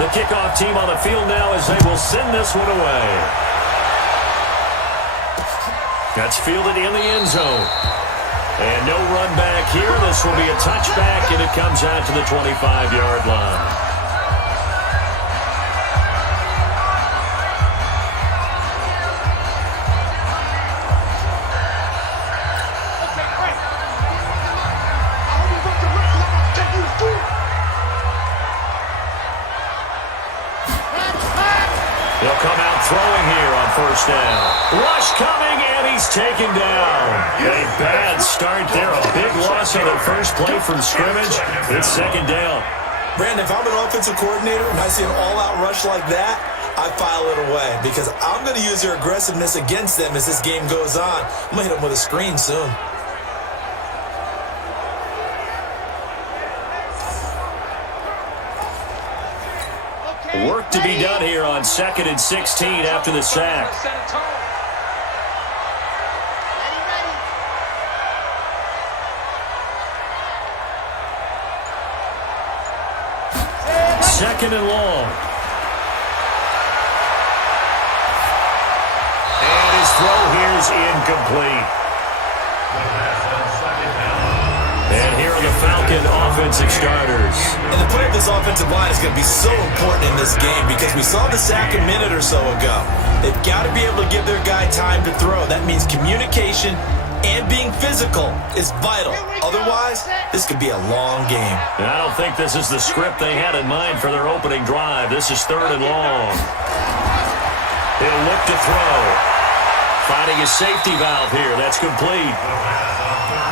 The kickoff team on the field now as they will send this one away. That's fielded in the end zone. And no run back here. This will be a touchback, and it comes out to the 25-yard line. He'll come out throwing here on first down. Rush coming, and he's taken down. A bad start there. A big loss on the first play from scrimmage. It's second down. Brandon, if I'm an offensive coordinator and I see an all-out rush like that, I file it away because I'm going to use their aggressiveness against them as this game goes on. I'm going to hit them with a screen soon. Work to be done here on 2nd and 16 after the sack. Second and long. And his throw here is incomplete. And here are the Falcon offensive starters. And the play of this offensive line is going to be so important in this game because we saw the sack a minute or so ago. They've got to be able to give their guy time to throw. That means communication and being physical is vital. Otherwise, this could be a long game. And I don't think this is the script they had in mind for their opening drive. This is 3rd and long. He'll look to throw. Finding a safety valve here. That's complete.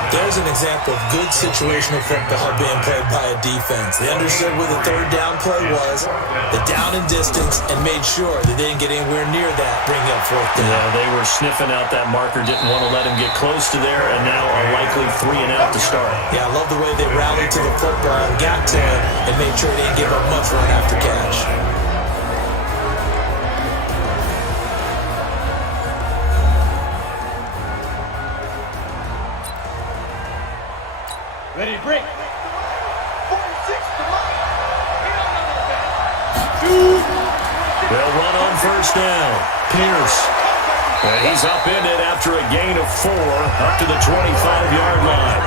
There's an example of good situational football being played by a defense. They understood where the 3rd down play was, the down and distance, and made sure that they didn't get anywhere near that, bringing up 4th down. Yeah, they were sniffing out that marker, didn't want to let him get close to there, and now a likely 3 and out to start. Yeah, I love the way they rallied to the football and got to him and made sure they didn't give up much run after catch. Ready to break. 46 They'll run on first down. Pierce. And he's upended after a gain of 4 up to the 25-yard line.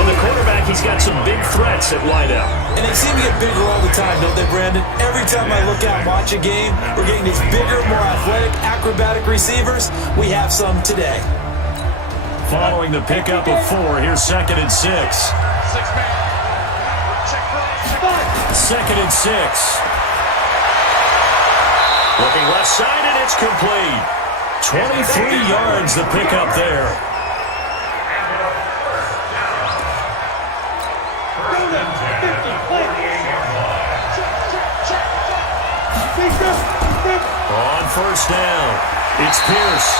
And the quarterback, he's got some big threats at wideout. And they seem to get bigger all the time, don't they, Brandon? Every time I look out and watch a game, we're getting these bigger, more athletic, acrobatic receivers. We have some today. Following the pickup of 4, here's 2nd and 6. 2nd and 6. Looking left side, and it's complete. 23 yards the pickup there. On first down, it's Pierce.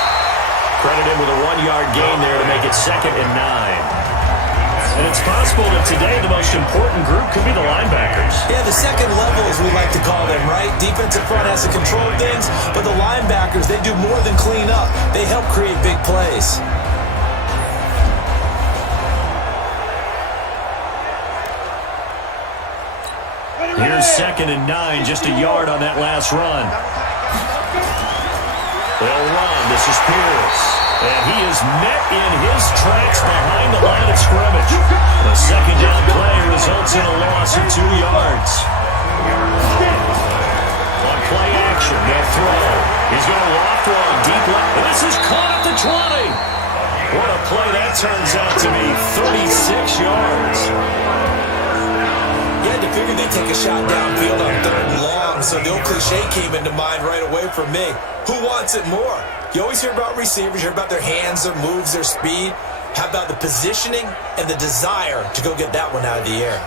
Credit him with a 1-yard gain there to make it 2nd and 9. And it's possible that today the most important group could be the linebackers. Yeah, the second level, as we like to call them, right? Defensive front has to control things, but the linebackers, they do more than clean up. They help create big plays. Here's 2nd and 9, just a yard on that last run. They'll run. This is Pierce. And he is met in his tracks behind the line of scrimmage. The second down play results in a loss of 2 yards. On play action, they'll throw. He's going to loft one deep left. And this is caught at the 20. What a play that turns out to be. 36 yards. You had to figure they'd take a shot downfield on 3rd and long, so the old cliche came into mind right away for me. Who wants it more? You always hear about receivers, you hear about their hands, their moves, their speed. How about the positioning and the desire to go get that one out of the air?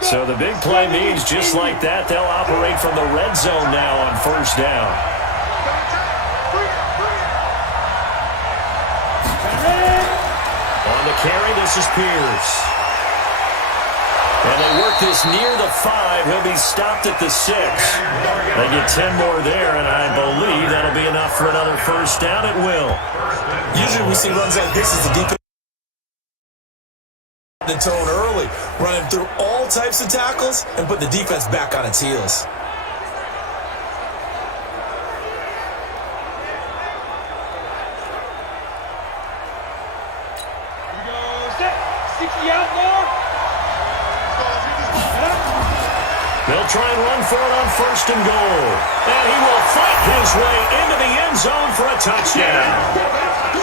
So the big play means just like that, they'll operate from the red zone now on first down. On the carry, this is Pierce. And they work this near the 5. He'll be stopped at the 6. They get 10 more there, and I believe that'll be enough for another first down. It will. Usually we see runs like this as the defense the tone early, running through all types of tackles and put the defense back on its heels. They'll try and run for it on first and goal. And he will fight his way into the end zone for a touchdown.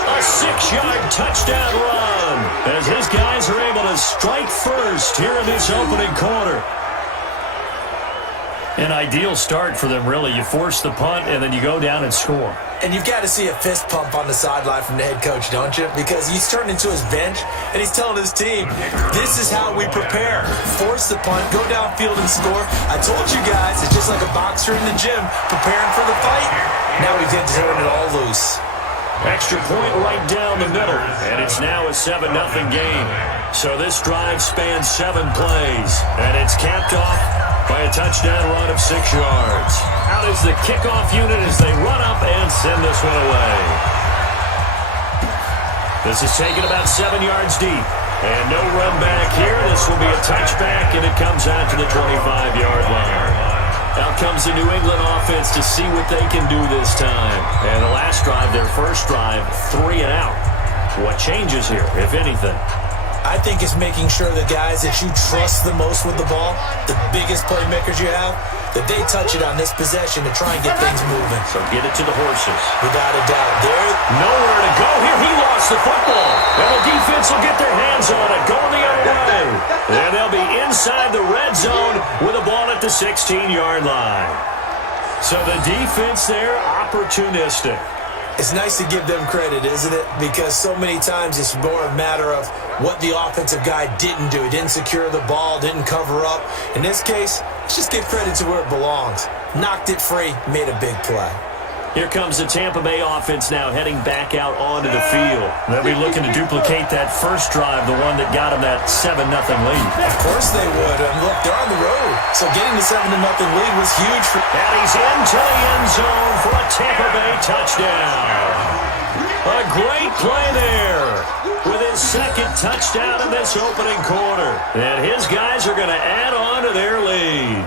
A 6-yard touchdown run as his guys are able to strike first here in this opening quarter. An ideal start for them, really. You force the punt, and then you go down and score. And you've got to see a fist pump on the sideline from the head coach, don't you? Because he's turned into his bench, and he's telling his team, this is how we prepare. Force the punt, go downfield and score. I told you guys, it's just like a boxer in the gym preparing for the fight. Now we get to turn it all loose. Extra point right down the middle, and it's now a 7-0 game. So this drive spans 7 plays, and it's capped off by a touchdown run of 6 yards. Out is the kickoff unit as they run up and send this one away. This is taken about 7 yards deep, and no run back here. This will be a touchback, and it comes out to the 25-yard line. Out comes the New England offense to see what they can do this time. And the last drive, their first drive, 3 and out. What changes here, if anything? I think it's making sure the guys that you trust the most with the ball, the biggest playmakers you have, that they touch it on this possession to try and get things moving. So get it to the horses. Without a doubt. There. Nowhere to go here. He lost the football. And the defense will get their hands on it. Going the other way. And they'll be inside the red zone with a ball at the 16-yard line. So the defense there, opportunistic. It's nice to give them credit, isn't it? Because so many times it's more a matter of what the offensive guy didn't do. He didn't secure the ball, didn't cover up. In this case, let's just give credit to where it belongs. Knocked it free, made a big play. Here comes the Tampa Bay offense now heading back out onto the field. They'll be looking to duplicate that first drive, the one that got them that 7-0 lead. Of course they would. And look, they're on the road. So getting the 7-0 lead was huge. And he's into the end zone for a Tampa Bay touchdown. A great play there with his second touchdown in this opening quarter. And his guys are going to add on to their lead.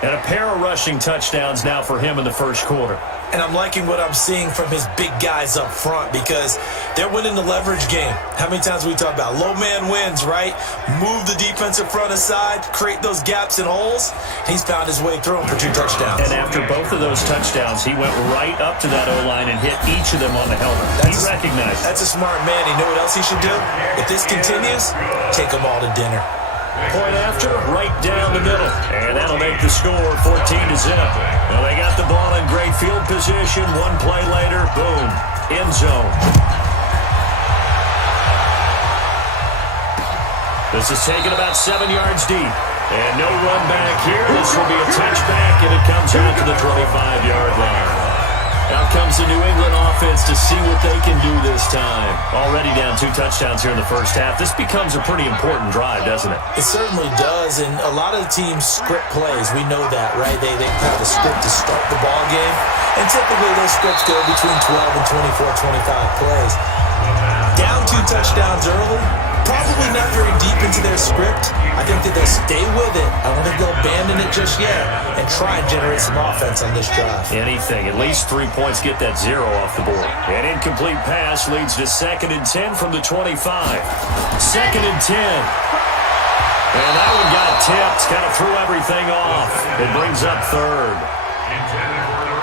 And a pair of rushing touchdowns now for him in the first quarter. And I'm liking what I'm seeing from his big guys up front because they're winning the leverage game. How many times we talk about low man wins, right? Move the defensive front aside, create those gaps and holes. He's found his way through them for 2 touchdowns. And after both of those touchdowns, he went right up to that O-line and hit each of them on the helmet. He recognized. That's a smart man. You know what else he should do? If this continues, take them all to dinner. Point after, right down the middle. And that'll make the score 14-0. Well, they got the ball in great field position. One play later, boom, end zone. This is taken about 7 yards deep. And no run back here. This will be a touchback, and it comes out to the 25-yard line. Out comes the New England offense to see what they can do this time. Already down 2 touchdowns here in the first half. This becomes a pretty important drive, doesn't it? It certainly does, and a lot of the teams script plays. We know that, right? They have a script to start the ball game, and typically those scripts go between 12 and 24, 25 plays. Down 2 touchdowns early, probably not very deep into their script. I think that they'll stay with it. I don't think they'll abandon it just yet and try and generate some offense on this drive. Anything. At least 3 points get that 0 off the board. An incomplete pass leads to 2nd and 10 from the 25. 2nd and 10. And that one got tipped. Kind of threw everything off. It brings up 3rd.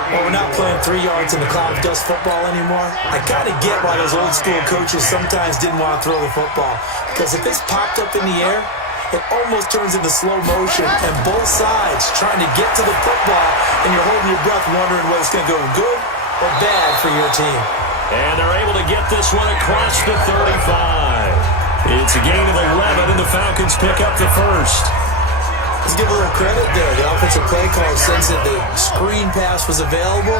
Well, we're not playing 3 yards in the cloud of dust football anymore. I kind of get why those old school coaches sometimes didn't want to throw the football. Because if it's popped up in the air, it almost turns into slow motion, and both sides trying to get to the football, and you're holding your breath wondering whether it's going to go good or bad for your team. And they're able to get this one across the 35. It's a gain of 11, and the Falcons pick up the first. Let's give a little credit there. The offensive play caller, since that the screen pass was available,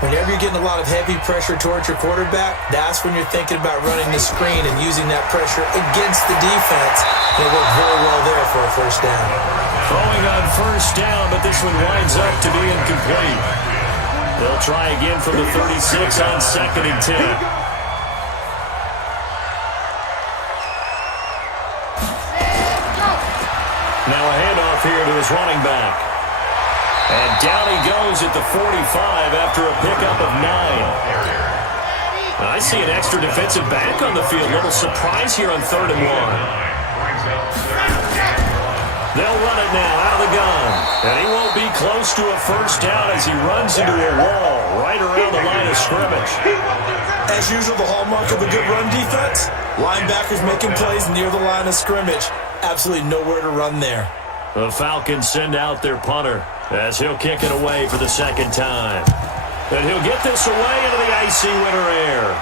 Whenever you're getting a lot of heavy pressure towards your quarterback, that's when you're thinking about running the screen and using that pressure against the defense. And it worked very well there for a first down. Throwing on first down, but this one winds up to be incomplete. They'll try again from the 36 on 2nd and 10. Now a handoff here to his running back. And down he goes at the 45 after a pickup of 9. I see an extra defensive back on the field. Little surprise here on 3rd and 1. They'll run it now out of the gun. And he won't be close to a first down as he runs into a wall right around the line of scrimmage. As usual, the hallmark of a good run defense, linebackers making plays near the line of scrimmage. Absolutely nowhere to run there. The Falcons send out their punter as he'll kick it away for the 2nd time. And he'll get this away into the icy winter air.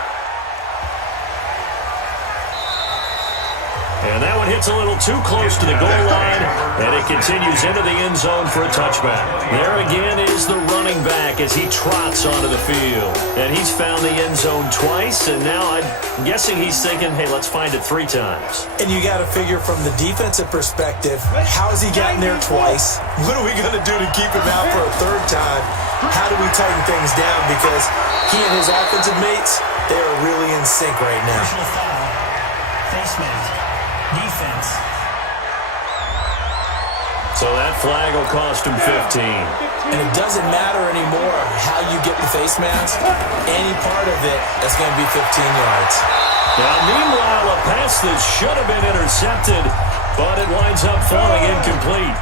And that one hits a little too close to the goal line, and it continues into the end zone for a touchback. There again is the running back as he trots onto the field. And he's found the end zone twice, and now I'm guessing he's thinking, hey, let's find it 3 times. And you got to figure from the defensive perspective, how has he gotten there twice? What are we going to do to keep him out for a 3rd time? How do we tighten things down? Because he and his offensive mates, they are really in sync right now. Face mask. Defense. So that flag will cost him 15. And it doesn't matter anymore how you get the face mask. Any part of it, that's going to be 15 yards. Now, meanwhile, a pass that should have been intercepted, but it winds up falling incomplete.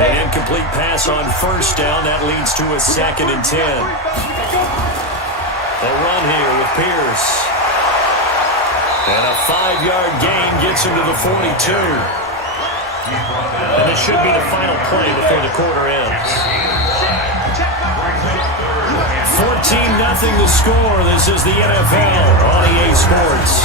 An incomplete pass on first down. That leads to a 2nd and 10. A run here with Pierce. And a 5-yard gain gets him to the 42. And this should be the final play before the quarter ends. 14-0 the score. This is the NFL on EA Sports.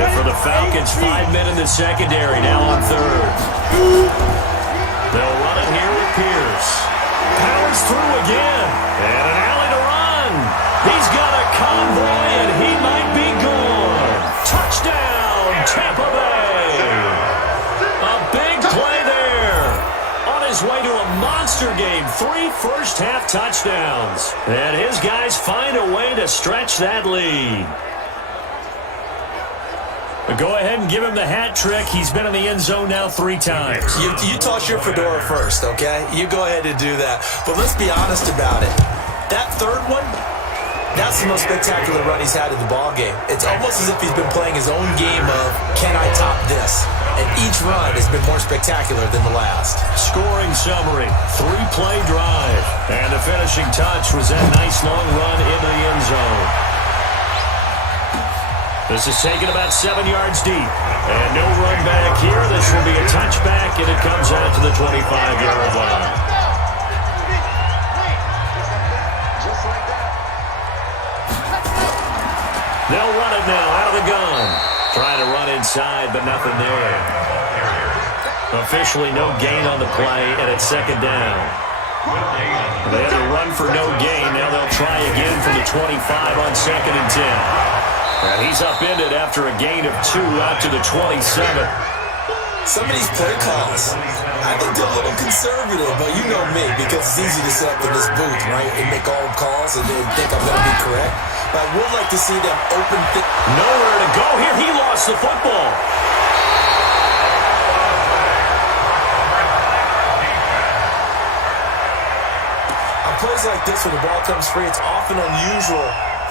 And for the Falcons, 5 men in the secondary, now on 3rd. They'll run it here with Pierce. Powers through again. And an alley to run. He's got a convoy, and he might be gone. Touchdown, Tampa Bay. A big play there. On his way to a monster game. 3 first-half touchdowns. And his guys find a way to stretch that lead. Go ahead and give him the hat trick. He's been in the end zone now 3 times. You toss your fedora first, okay? You go ahead and do that. But let's be honest about it. That 3rd one, that's the most spectacular run he's had in the ballgame. It's almost as if he's been playing his own game of, can I top this? And each run has been more spectacular than the last. Scoring summary, 3-play drive. And the finishing touch was that nice long run into the end zone. This is taken about 7 yards deep. And no run back here. This will be a touchback, and it comes out to the 25-yard line. They'll run it now out of the gun. Trying to run inside, but nothing there. Officially no gain on the play, and it's 2nd down. They had to run for no gain. Now they'll try again from the 25 on 2nd and 10. And he's upended after a gain of 2 out to the 27. Some of these play calls, I think they're a little conservative, but you know me, because it's easy to sit up in this booth, right, and make all calls and then think I'm going to be correct. But I would like to see them open nowhere to go here. He lost the football. On plays like this, when the ball comes free, it's often unusual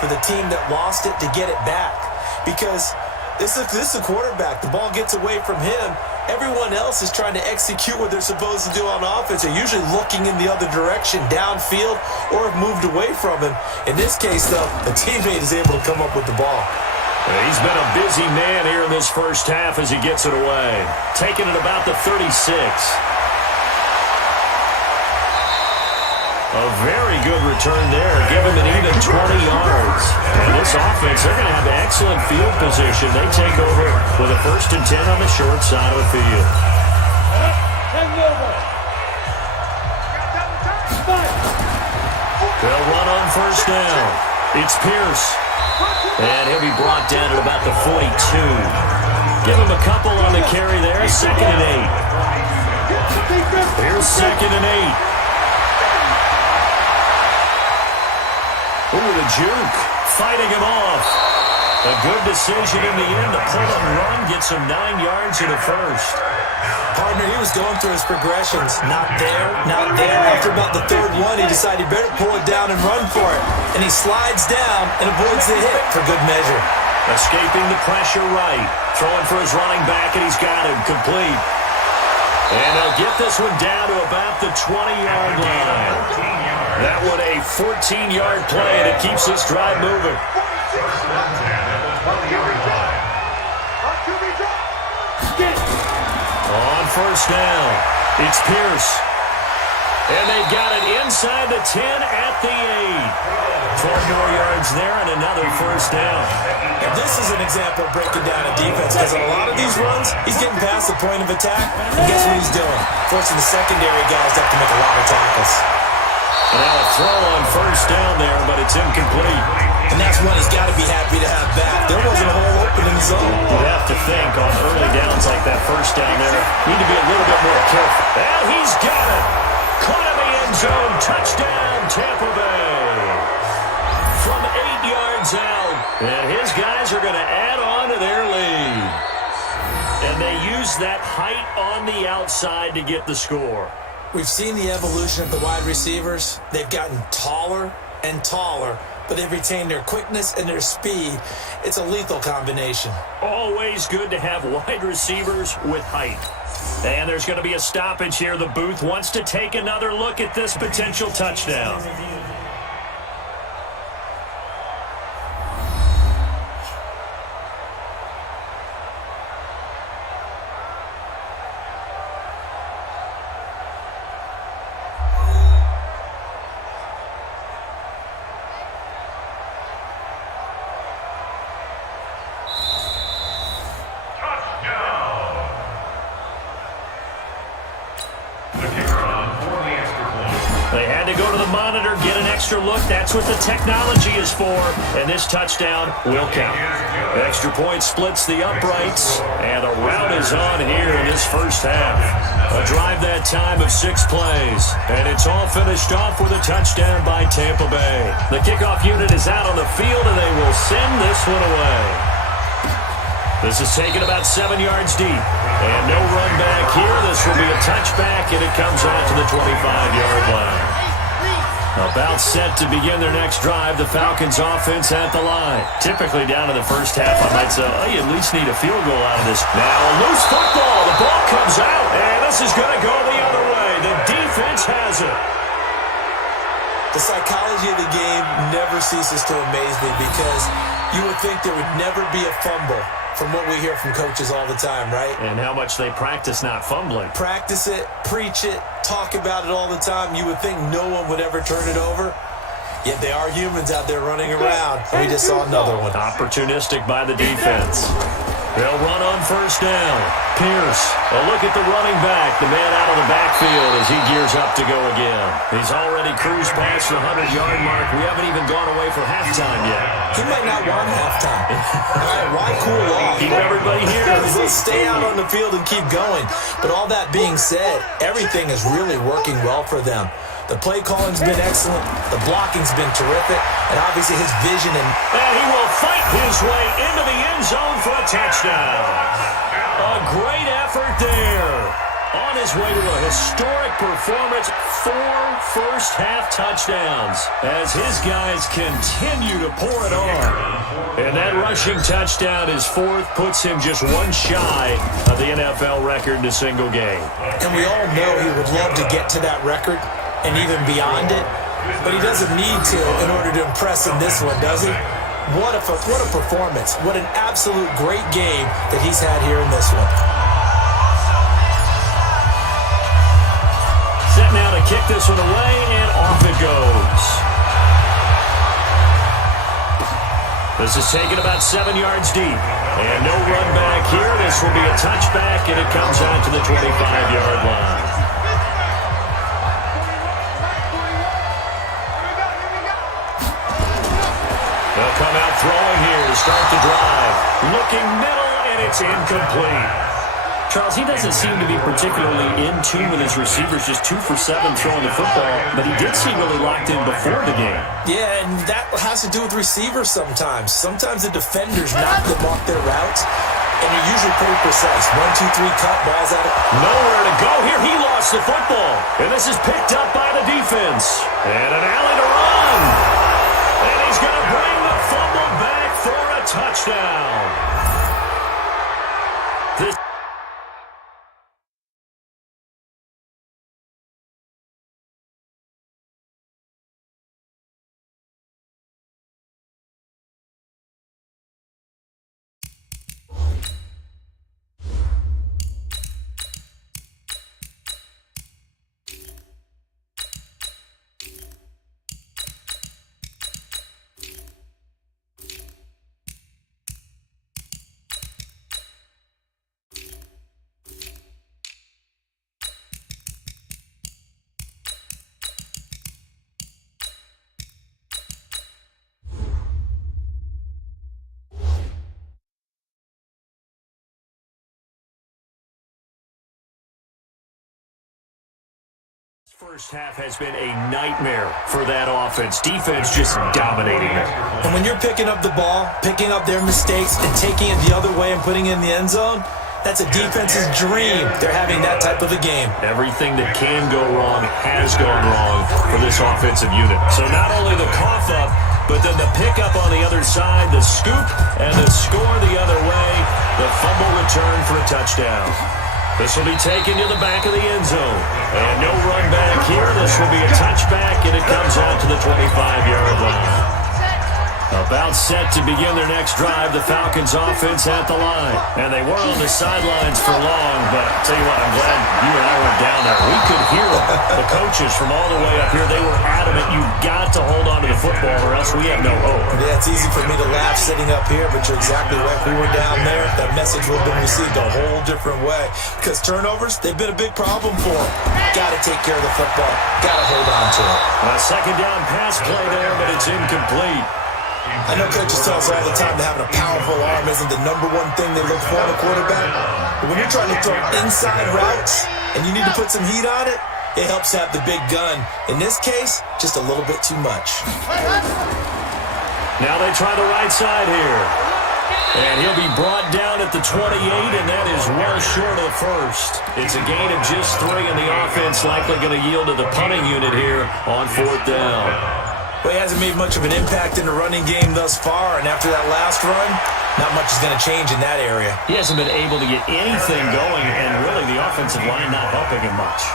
for the team that lost it to get it back, because this is a quarterback. The ball gets away from him. Everyone else is trying to execute what they're supposed to do on offense. They're usually looking in the other direction, downfield, or have moved away from him. In this case, though, the teammate is able to come up with the ball. He's been a busy man here in this first half as he gets it away. Taking it about the 36. A very good return there. Give him an even 20 yards. And this offense, they're going to have excellent field position. They take over with a 1st and 10 on the short side of the field. They'll run on 1st down. It's Pierce. And he'll be brought down at about the 42. Give him a couple on the carry there. 2nd and 8. Here's 2nd and 8. Ooh, the juke. Fighting him off. A good decision in the end. The pull-up run gets him 9 yards in the 1st. Partner, he was going through his progressions. Not there, not there. After about the 3rd one, he decided he better pull it down and run for it. And he slides down and avoids the hit for good measure. Escaping the pressure right. Throwing for his running back, and he's got him complete. And he'll get this one down to about the 20-yard line. That one a 14-yard play, and it keeps this drive moving. On 1st down, it's Pierce. And they got it inside the 10 at the 8. 12 more yards there and another 1st down. And this is an example of breaking down a defense, because on a lot of these runs, he's getting past the point of attack, and guess what he's doing? Forcing the secondary guys to have to make a lot of tackles. And now a throw on 1st down there, but it's incomplete. And that's one he's got to be happy to have back. There wasn't a hole open in the zone. You have to think on early downs like that 1st down there, need to be a little bit more careful. Well, he's got it. Caught in the end zone. Touchdown, Tampa Bay. From 8 yards out. And his guys are going to add on to their lead. And they use that height on the outside to get the score. We've seen the evolution of the wide receivers. They've gotten taller and taller, but they've retained their quickness and their speed. It's a lethal combination. Always good to have wide receivers with height. And there's going to be a stoppage here. The booth wants to take another look at this potential touchdown. They had to go to the monitor, get an extra look. That's what the technology is for. And this touchdown will count. Extra point splits the uprights. And the route is on here in this 1st half. A drive that time of 6 plays. And it's all finished off with a touchdown by Tampa Bay. The kickoff unit is out on the field, and they will send this one away. This is taken about 7 yards deep. And no run back here. This will be a touchback, and it comes out to the 25-yard line. About set to begin their next drive. The Falcons offense at the line. Typically down in the 1st half, I might say, oh, you at least need a field goal out of this. Now a loose football. The ball comes out, and this is going to go the other way. The defense has it. The psychology of the game never ceases to amaze me, because you would think there would never be a fumble from what we hear from coaches all the time, right? And how much they practice not fumbling. Practice it, preach it, talk about it all the time. You would think no one would ever turn it over. Yet they are humans out there running around. And we just saw another one. Opportunistic by the defense. They'll run on 1st down. Pierce, a look at the running back, the man out of the backfield as he gears up to go again. He's already cruised past the 100-yard mark. We haven't even gone away for halftime yet. He might not want halftime. All right, why cool off? Keep everybody here. Let's stay out on the field and keep going. But all that being said, everything is really working well for them. The play calling's been excellent. The blocking's been terrific. And obviously his vision and he will fight his way into the end zone for a touchdown. A great effort there. On his way to a historic performance, 4 first-half touchdowns as his guys continue to pour it on. And that rushing touchdown, his 4th, puts him just one shy of the NFL record in a single game. And we all know he would love to get to that record and even beyond it, but he doesn't need to in order to impress in this one, does he? What a performance. What an absolute great game that he's had here in this one. Set now to kick this one away, and off it goes. This is taken about 7 yards deep. And no run back here. This will be a touchback, and it comes out to the 25-yard line. They'll come out throwing here to start the drive. Looking middle, and it's incomplete. Charles, he doesn't seem to be particularly in tune with his receivers, just 2 for 7 throwing the football, but he did seem really locked in before the game. Yeah, and that has to do with receivers sometimes. Sometimes the defenders knock them off their routes, and you're usually pretty precise. 1, 2, 3, cut, balls at it. Nowhere to go here. He lost the football, and this is picked up by the defense. And an alley to run. And he's going to bring the fumble back for a touchdown. This first half has been a nightmare for that offense. Defense just dominating it. And when you're picking up the ball, picking up their mistakes, and taking it the other way and putting it in the end zone, that's a defense's dream. They're having that type of a game. Everything that can go wrong has gone wrong for this offensive unit. So not only the cough up, but then the pickup on the other side, the scoop, and the score the other way. The fumble return for a touchdown. This will be taken to the back of the end zone. And no run back here. This will be a touchback, and it comes out to the 25-yard line. About set to begin their next drive, the Falcons offense at the line. And they were on the sidelines for long, but I'll tell you what, I'm glad you and I went down there. We could hear the coaches from all the way up here. They were adamant, you've got to hold on to the football or else we have no hope. Yeah, it's easy for me to laugh sitting up here, but you're exactly right. If we were down there, that message would have been received a whole different way. Because turnovers, they've been a big problem for them. Got to take care of the football. Got to hold on to it. A second down pass play there, but it's incomplete. I know coaches tell us all the time that having a powerful arm isn't the number one thing they look for in a quarterback. But when you're trying to throw inside routes and you need to put some heat on it, it helps to have the big gun. In this case, just a little bit too much. Now they try the right side here. And he'll be brought down at the 28, and that is well short of the first. It's a gain of just 3, and the offense likely going to yield to the punting unit here on 4th down. Well, he hasn't made much of an impact in the running game thus far, and after that last run, not much is going to change in that area. He hasn't been able to get anything going, and really the offensive line not helping him much.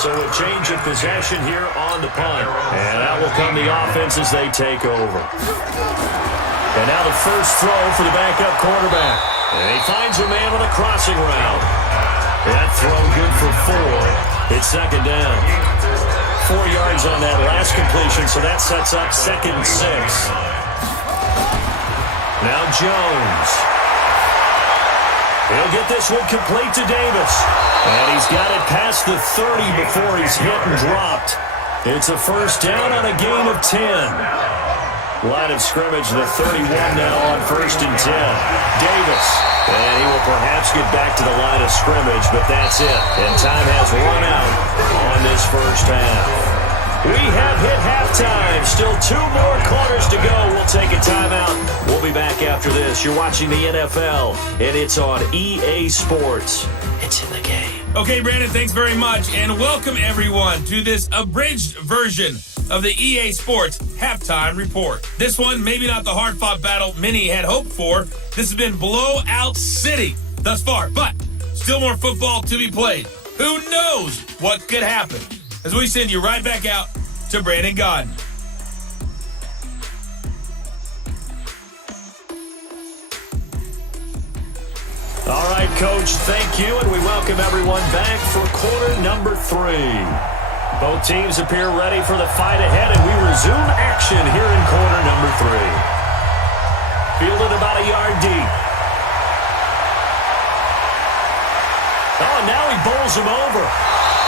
So a change of possession here on the punt, and that will come the offense as they take over. And now the first throw for the backup quarterback. And he finds a man on a crossing route. That throw good for 4. It's second down. 4 yards on that last completion, so that sets up 2nd and 6. Now Jones. He'll get this one complete to Davis. And he's got it past the 30 before he's hit and dropped. It's a first down on a gain of 10. Line of scrimmage, the 31 now on 1st and 10. Davis. And he will perhaps get back to the line of scrimmage, but that's it. And time has run out on this first half. We have hit halftime. Still 2 more quarters to go. We'll take a timeout. We'll be back after this. You're watching the NFL, and it's on EA Sports. It's in the game. Okay, Brandon, thanks very much. And welcome, everyone, to this abridged version of the EA Sports Halftime Report. This one, maybe not the hard-fought battle many had hoped for. This has been blowout city thus far, but still more football to be played. Who knows what could happen? As we send you right back out to Brandon Gaudin. All right, Coach, thank you, and we welcome everyone back for quarter number 3. Both teams appear ready for the fight ahead, and we resume action here in quarter number 3. Fielded about a yard deep. Oh, now he bowls him over.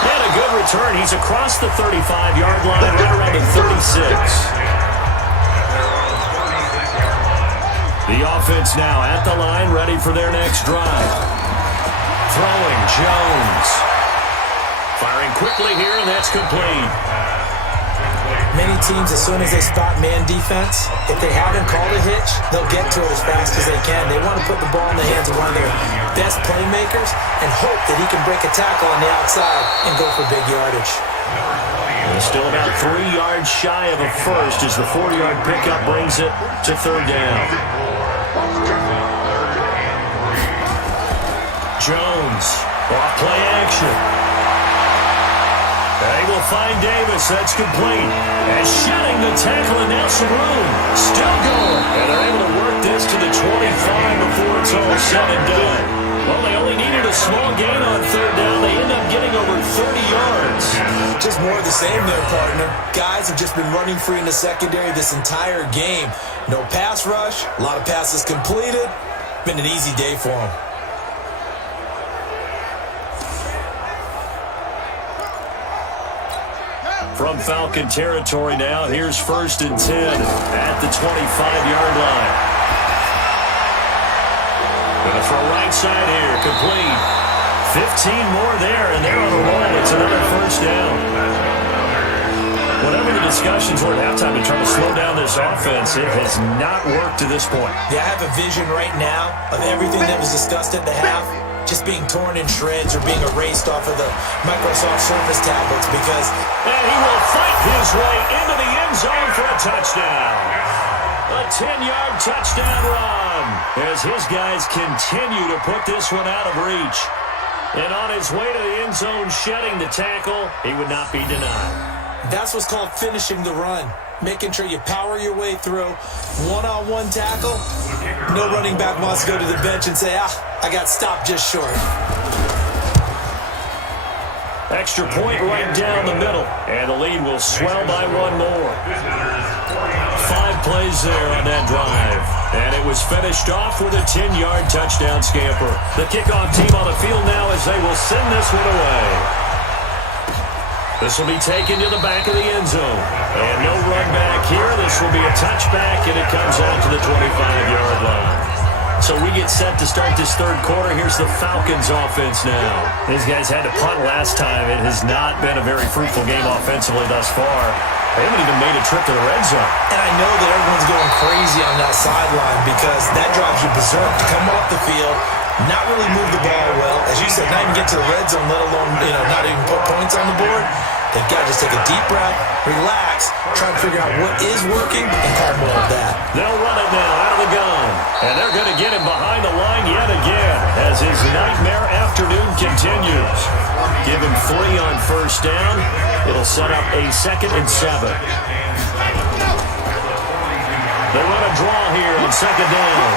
And a good return. He's across the 35-yard line, right around the 36. The offense now at the line, ready for their next drive. Throwing Jones. Firing quickly here, and that's complete. Many teams, as soon as they spot man defense, if they haven't called a hitch, they'll get to it as fast as they can. They want to put the ball in the hands of one of their best playmakers and hope that he can break a tackle on the outside and go for big yardage. And still about 3 yards shy of a first as the 4-yard pickup brings it to third down. Jones, off play action. They will find Davis. That's complete. And shedding the tackle, and now some room. Still going. And they're able to work this to the 25 before it's all said and done. Well, they only needed a small gain on third down. They end up getting over 30 yards. Just more of the same there, partner. Guys have just been running free in the secondary this entire game. No pass rush. A lot of passes completed. Been an easy day for them. From Falcon territory now, here's 1st and 10 at the 25-yard line. Gonna throw right side here, complete. 15 more there, and they're on the roll. It's another first down. Whatever the discussions were at halftime to try to slow down this offense, it has not worked to this point. Yeah, I have a vision right now of everything that was discussed at the half just being torn in shreds or being erased off of the Microsoft Surface tablets because... And he will fight his way into the end zone for a touchdown. A 10-yard touchdown run as his guys continue to put this one out of reach. And on his way to the end zone, shedding the tackle, he would not be denied. That's what's called finishing the run. Making sure you power your way through. One-on-one tackle. No running back wants to go to the bench and say, I got stopped just short. Extra point right down the middle. And the lead will swell by one more. 5 plays there on that drive. And it was finished off with a 10-yard touchdown scamper. The kickoff team on the field now as they will send this one away. This will be taken to the back of the end zone. And no run back here. This will be a touchback, and it comes out to the 25-yard line. So we get set to start this third quarter. Here's the Falcons offense now. These guys had to punt last time. It has not been a very fruitful game offensively thus far. They haven't even made a trip to the red zone. And I know that everyone's going crazy on that sideline because that drives you berserk to come off the field, not really move the ball well. As you said, not even get to the red zone, let alone, not even put points on the board. They've got to just take a deep breath, relax, try to figure out what is working, and call more of that. They'll run it now out of the gun. And they're going to get him behind the line yet again as his nightmare afternoon continues. Give him 3 on first down. It'll set up a 2nd and 7. They run a draw here on 2nd down.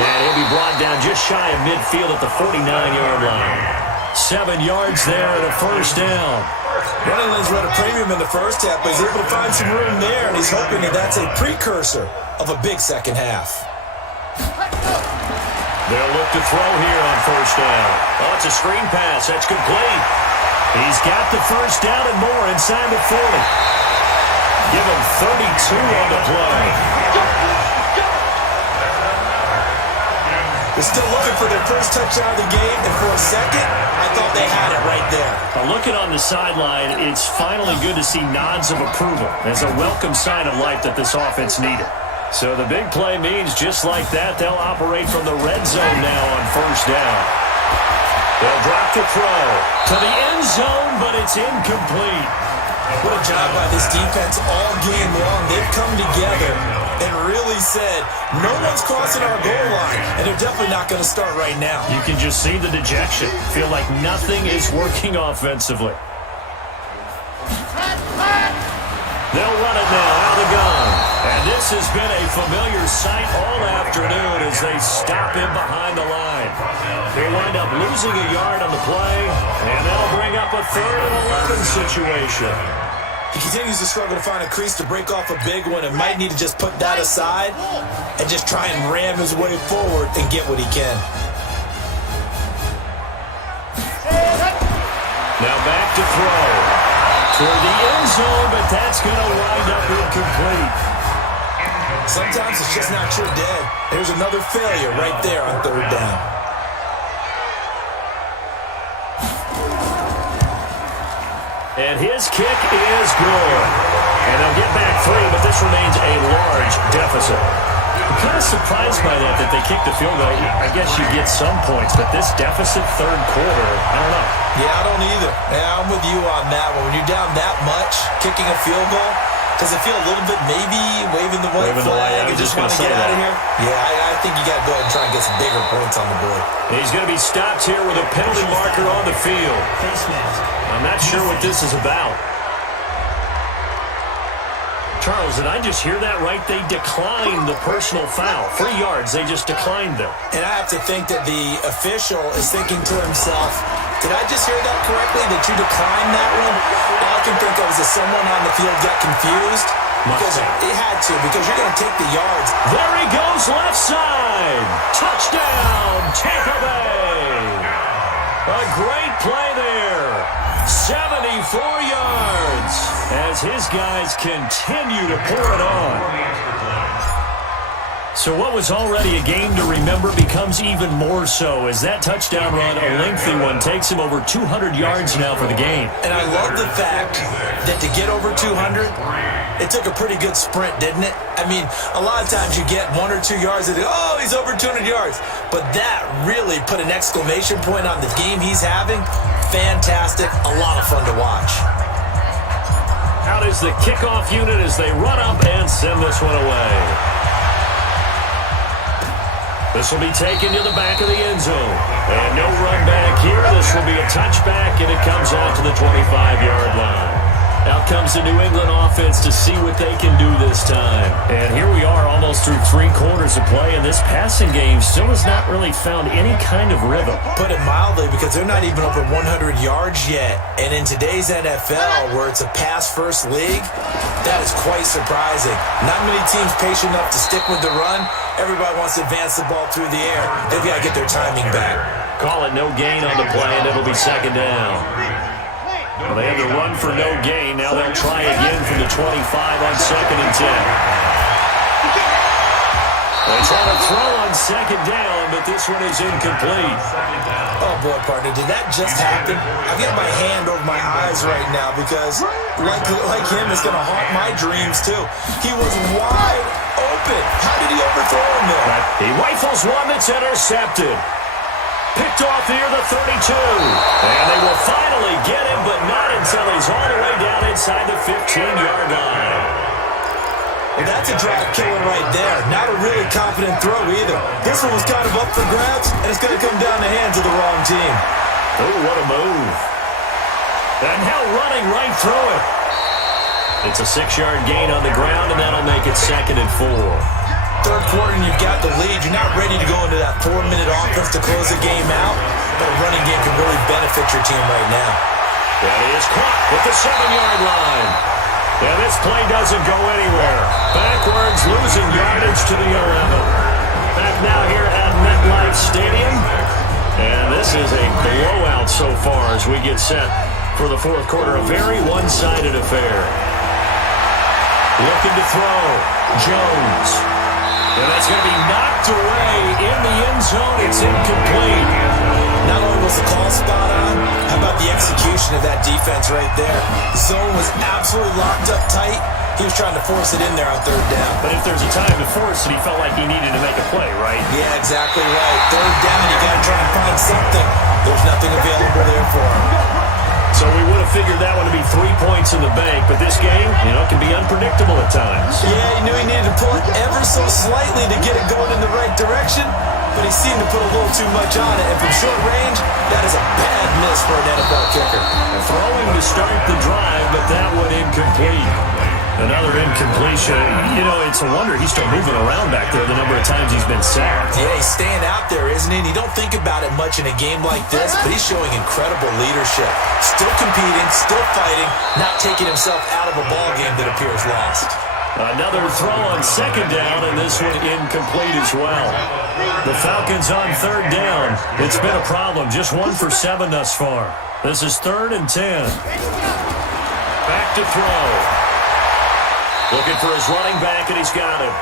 And he'll be brought down just shy of midfield at the 49-yard line. 7 yards there and a first down. Runningland's run a premium in the first half, but he's able to find some room there, and he's hoping that that's a precursor of a big second half. They'll look to throw here on first down. Oh, it's a screen pass. That's complete. He's got the first down and more inside the 40. Give him 32 on the play. They're still looking for their first touchdown of the game, and for a second, I thought they had it right there. Looking on the sideline, it's finally good to see nods of approval as a welcome sign of life that this offense needed. So the big play means just like that, they'll operate from the red zone now on first down. They'll drop the throw to the end zone, but it's incomplete. What a job by this defense all game long. They've come together and really said, no one's crossing our goal line, and they're definitely not going to start right now. You can just see the dejection. Feel like nothing is working offensively. They'll run it now out of the gun. And this has been a familiar sight all afternoon as they stop him behind the line. They wind up losing a yard on the play, and that'll bring up a 3rd and 11 situation. He continues to struggle to find a crease to break off a big one and might need to just put that aside and just try and ram his way forward and get what he can. Now back to throw. Toward the end zone, but that's going to wind up incomplete. Sometimes it's just not your day. There's another failure right there on 3rd down. And his kick is good. And they'll get back 3, but this remains a large deficit. I'm kind of surprised by that they kicked the field goal. I guess you get some points, but this deficit 3rd quarter, I don't know. Yeah, I don't either. Yeah, I'm with you on that one. When you're down that much, kicking a field goal, does it feel a little bit maybe waving the white flag and just want to get out of here? Yeah, I think you got to go ahead and try and get some bigger points on the board. And he's going to be stopped here with a penalty marker on the field. Face mask. I'm not sure what this is about. Charles, did I just hear that right? They declined the personal foul. 3 yards, they just declined them. And I have to think that the official is thinking to himself, did I just hear that correctly, that you declined that one? All I can think of is that someone on the field got confused. Because it had to, because you're going to take the yards. There he goes, left side. Touchdown, Tampa Bay. A great play there. 74 yards as his guys continue to pour it on. So what was already a game to remember becomes even more so as that touchdown run, a lengthy one, takes him over 200 yards now for the game. And I love the fact that to get over 200, it took a pretty good sprint, didn't it? I mean, a lot of times you get 1 or 2 yards and oh, he's over 200 yards. But that really put an exclamation point on the game he's having. Fantastic. A lot of fun to watch. Out is the kickoff unit as they run up and send this one away. This will be taken to the back of the end zone. And no run back here. This will be a touchback, and it comes out to the 25-yard line. Out comes the New England offense to see what they can do this time. And here we are almost through 3 quarters of play, and this passing game still has not really found any kind of rhythm. Put it mildly, because they're not even over 100 yards yet. And in today's NFL, where it's a pass-first league, that is quite surprising. Not many teams patient enough to stick with the run. Everybody wants to advance the ball through the air. They've got to get their timing back. Call it no gain on the play, and it'll be 2nd down. Well, they had to run for no gain. Now they'll try again from the 25 on 2nd and 10. They try to throw on 2nd down, but this one is incomplete. Oh, boy, partner, did that just happen? I've got my hand over my eyes right now because, like him, it's going to haunt my dreams, too. He was wide open. How did he overthrow him there? He rifles one that's intercepted. Picked off near the 32. And they will finally get him, but not until he's all the way down inside the 15-yard line. Well, that's a drop killer right there. Not a really confident throw either. This one was kind of up for grabs, and it's going to come down the hands of the wrong team. Oh, what a move. And now running right through it. It's a 6-yard gain on the ground, and that'll make it 2nd and 4. 3rd quarter and you've got the lead. You're not ready to go into that 4-minute offense to close the game out, but a running game can really benefit your team right now. That is caught at the 7-yard line. And this play doesn't go anywhere. Backwards, losing yardage to the 11. Back now here at MetLife Stadium. And this is a blowout so far as we get set for the 4th quarter. A very one-sided affair. Looking to throw. Jones. And that's going to be knocked away in the end zone. It's incomplete. Not only was the call spot on, how about the execution of that defense right there? The zone was absolutely locked up tight. He was trying to force it in there on 3rd down. But if there's a time to force it, he felt like he needed to make a play, right? Yeah, exactly right. 3rd down, you got to try and find something. There's nothing available there for him. So we would have figured that one to be 3 points in the bank, but this game, can be unpredictable at times. Yeah, he knew he needed to pull it ever so slightly to get it going in the right direction, but he seemed to put a little too much on it, and from short range, that is a bad miss for an NFL kicker. Throwing to start the drive, but that one incomplete. Another incompletion. You know, it's a wonder he's still moving around back there the number of times he's been sacked. Yeah, he's staying out there, isn't he? And you don't think about it much in a game like this, but he's showing incredible leadership. Still competing, still fighting, not taking himself out of a ball game that appears lost. Another throw on second down, and this one incomplete as well. The Falcons on third down. It's been a problem. Just 1 for 7 thus far. This is 3rd and 10. Back to throw. Looking for his running back, and he's got him.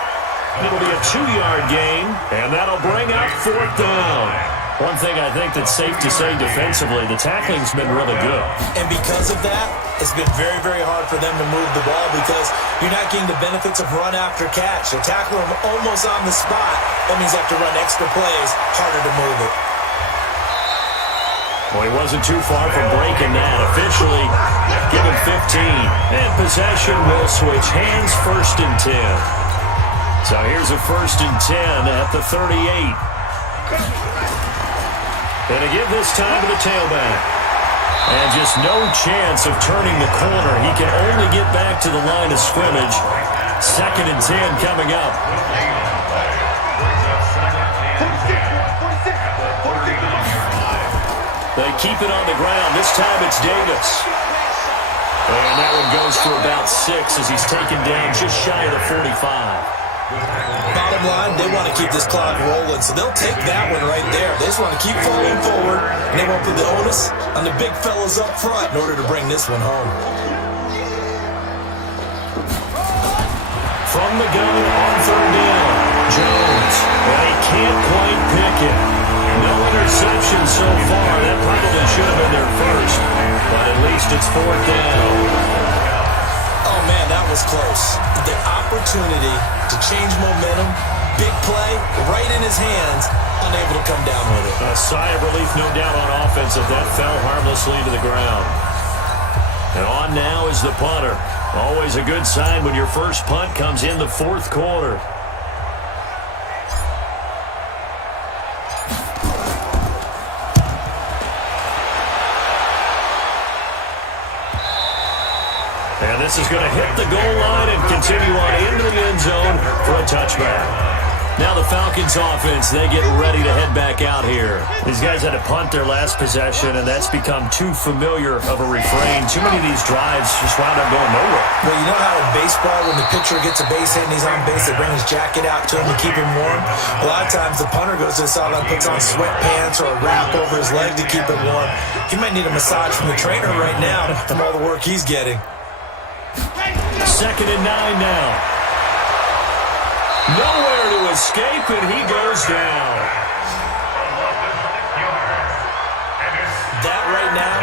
It'll be a 2-yard gain, and that'll bring up 4th down. One thing I think that's safe to say defensively, the tackling's been really good. And because of that, it's been very, very hard for them to move the ball because you're not getting the benefits of run after catch. They tackle him almost on the spot. That means they have to run extra plays, harder to move it. Well, he wasn't too far from breaking that. Officially, give him 15. And possession will switch hands, 1st and 10. So here's a 1st and 10 at the 38. Going to give this time to the tailback. And just no chance of turning the corner. He can only get back to the line of scrimmage. 2nd and 10 coming up. They keep it on the ground. This time it's Davis. And that one goes for about 6 as he's taken down just shy of the 45. Bottom line, they want to keep this clock rolling, so they'll take that one right there. They just want to keep falling forward, and they won't put the onus on the big fellas up front in order to bring this one home. From the gun on 3rd down, Jones. And he can't quite pick it. No interception so far. That probably should have been their first, but at least it's 4th down. Oh, man, that was close. The opportunity to change momentum, big play, right in his hands, unable to come down with it. A sigh of relief, no doubt, on offense if that fell harmlessly to the ground. And on now is the punter. Always a good sign when your first punt comes in the 4th quarter. And this is going to hit the goal line and continue on into the end zone for a touchback. Now the Falcons offense, they get ready to head back out here. These guys had to punt their last possession, and that's become too familiar of a refrain. Too many of these drives just wound up going nowhere. Well, you know how in baseball, when the pitcher gets a base hit and he's on base, they bring his jacket out to him to keep him warm? A lot of times the punter goes to the sideline, puts on sweatpants or a wrap over his leg to keep it warm. He might need a massage from the trainer right now from all the work he's getting. 2nd and 9 now. Nowhere to escape, and he goes down. That right now,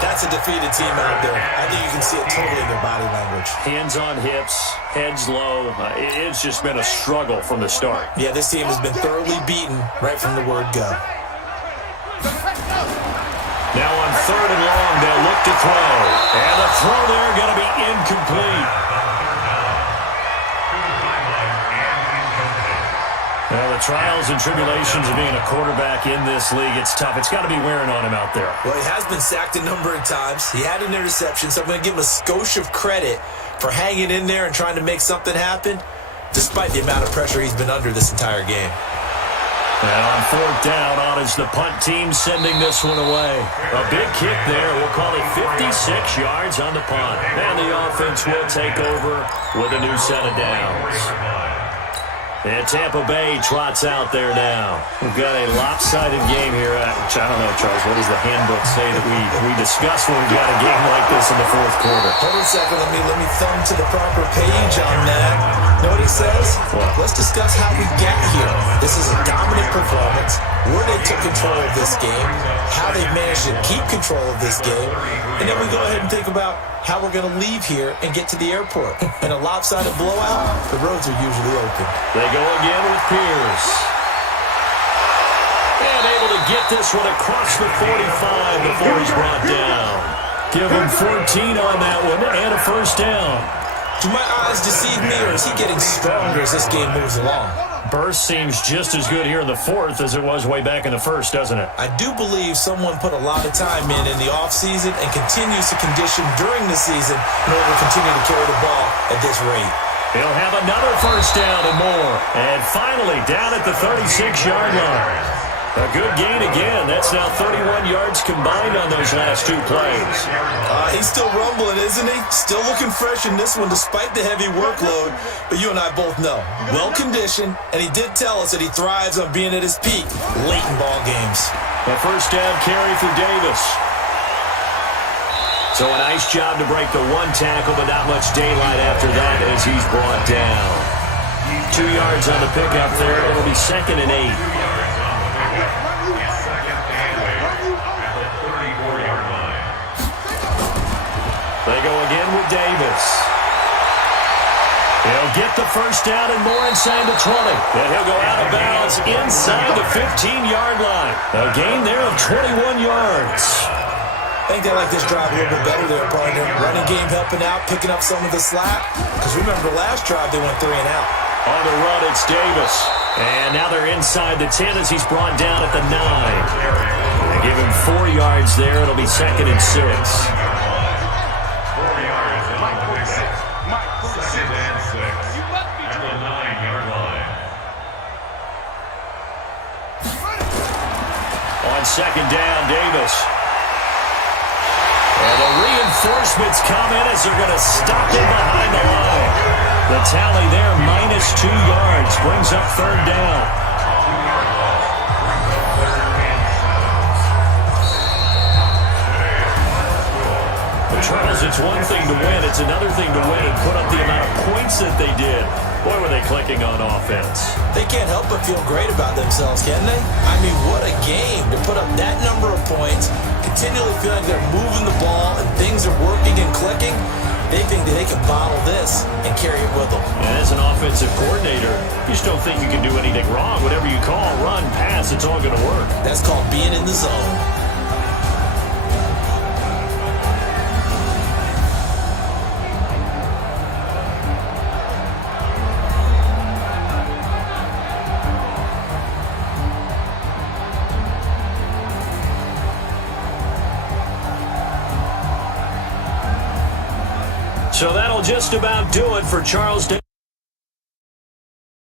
that's a defeated team out there. I think you can see it totally in their body language. Hands on hips, heads low. It's just been a struggle from the start. Yeah, this team has been thoroughly beaten right from the word go. Now on 3rd and long, they'll look to throw. And the throw there going to be incomplete. Well, the trials and tribulations of being a quarterback in this league, it's tough. It's got to be wearing on him out there. Well, he has been sacked a number of times. He had an interception, so I'm going to give him a skosh of credit for hanging in there and trying to make something happen, despite the amount of pressure he's been under this entire game. And on 4th down, on is the punt team sending this one away. A big kick there. We'll call it 56 yards on the punt. And the offense will take over with a new set of downs. And Tampa Bay trots out there now. We've got a lopsided game here. Which I don't know, Charles, what does the handbook say that we discuss when we've got a game like this in the 4th quarter? Hold on a second. Let me thumb to the proper page on that. Know what he says? What? Let's discuss how we get here. This is a dominant performance, where they took control of this game, how they've managed to keep control of this game, and then we go ahead and think about how we're going to leave here and get to the airport. In a lopsided blowout, the roads are usually open. They go again with Pierce. And able to get this one across the 45 before he's brought down. Give him 14 on that one and a 1st down. Do my eyes deceive me, or is he getting stronger as this game moves along? Burst seems just as good here in the fourth as it was way back in the first, doesn't it? I do believe someone put a lot of time in the offseason and continues to condition during the season in order to continue to carry the ball at this rate. He'll have another first down and more. And finally, down at the 36-yard line. A good gain again. That's now 31 yards combined on those last two plays. He's still rumbling, isn't he? Still looking fresh in this one despite the heavy workload. But you and I both know, well-conditioned, and he did tell us that he thrives on being at his peak late in ball games. A first down carry for Davis. So a nice job to break the one tackle, but not much daylight after that as he's brought down. 2 yards on the pickup there. It'll be 2nd and 8. They go again with Davis. He'll get the first down and more inside the 20. And he'll go out of bounds inside the 15-yard line. A gain there of 21 yards. I think they like this drive a little bit better there, partner. Running game helping out, picking up some of the slack. Because remember, last drive they went 3 and out. On the run, it's Davis. And now they're inside the 10 as he's brought down at the 9. They give him 4 yards there. It'll be 2nd and 6. On 2nd down, Davis. And the reinforcements come in as they're going to stop him behind the line. The tally there, -2 yards, brings up 3rd down. But Charles, it's one thing to win. It's another thing to win and put up the amount of points that they did. Boy, were they clicking on offense. They can't help but feel great about themselves, can they? I mean, what a game to put up that number of points, continually feeling like they're moving the ball and things are working and clicking. They think that they can bottle this and carry it with them. And as an offensive coordinator, you just don't think you can do anything wrong. Whatever you call, run, pass, it's all going to work. That's called being in the zone. So that'll just about do it for Charles Davis.